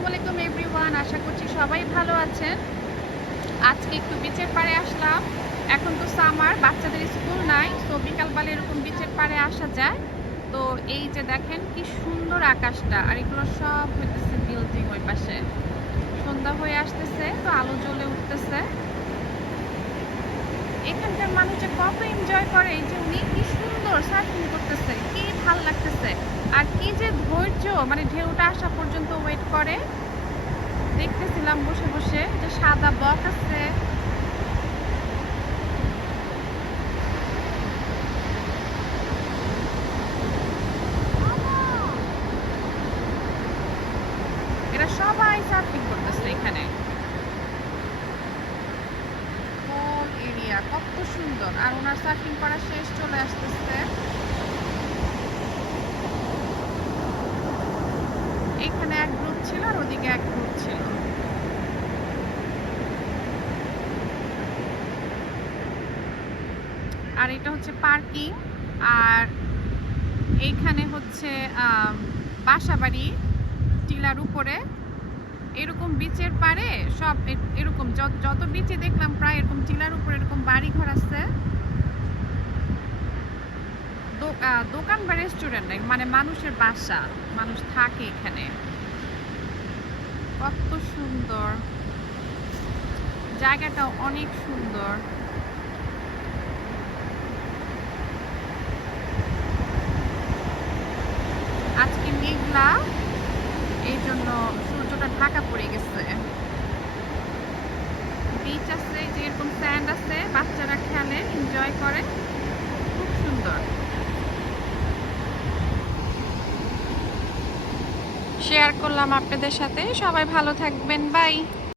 আসসালামু আলাইকুম এভরিওয়ান, আশা করছি সবাই ভালো আছেন। আজকে একটু বিচের পাড়ে আসলাম। এখন তো সামার, বাচ্চাদের স্কুল নাই, তো বিকালবেলা এরকম বিচের পাড়ে আসা যায়। তো এই যে দেখেন কি সুন্দর আকাশটা, আর এগুলো সব হইতেছে বিল্ডিং ওই পাশে। সন্ধ্যা হয়ে আসতেছে, তো আলো জ্বলে উঠতেছে। এখানকার মানুষ যে কত এনজয় করে, এই যে উনি কি সুন্দর সার্ফিং করতেছে, কি ভাল লাগতেছে। আর কি যে ধৈর্য, মানে ঢেউটা আসা পর্যন্ত ওয়েট করে। দেখতেছিলাম বসে বসে যে সাদা বক আছে। এরা সবাই সার্ফিং করতেছে এখানে। হোল এরিয়া কত সুন্দর, আর ওনার সার্ফিং করা শেষ, চলে আসতেছে। এখানে এক গ্রুপ ছিল আর ওদিকে এক গ্রুপ ছিল। আর এটা হচ্ছে পার্কিং। আর এইখানে হচ্ছে বাসাবাড়ি টিলার উপরে। এরকম বিচের পারে সব এরকম যত বিচে দেখলাম প্রায় এরকম টিলার উপর এরকম বাড়ি ঘর আছে। দোকান বা রেস্টুরেন্ট নাই, মানে মানুষের বাসা, মানুষ থাকে এখানে। কত সুন্দর জায়গাটা, অনেক সুন্দর। আজকে মেঘলা, এই জন্য সূর্যটা ঢাকা পড়ে গেছে। বিচ আছে, যে এরকম স্যান্ড আছে, বাচ্চারা খেলে, এনজয় করে, খুব সুন্দর। শেয়ার করলাম আপনাদের সাথে। সবাই ভালো থাকবেন, বাই।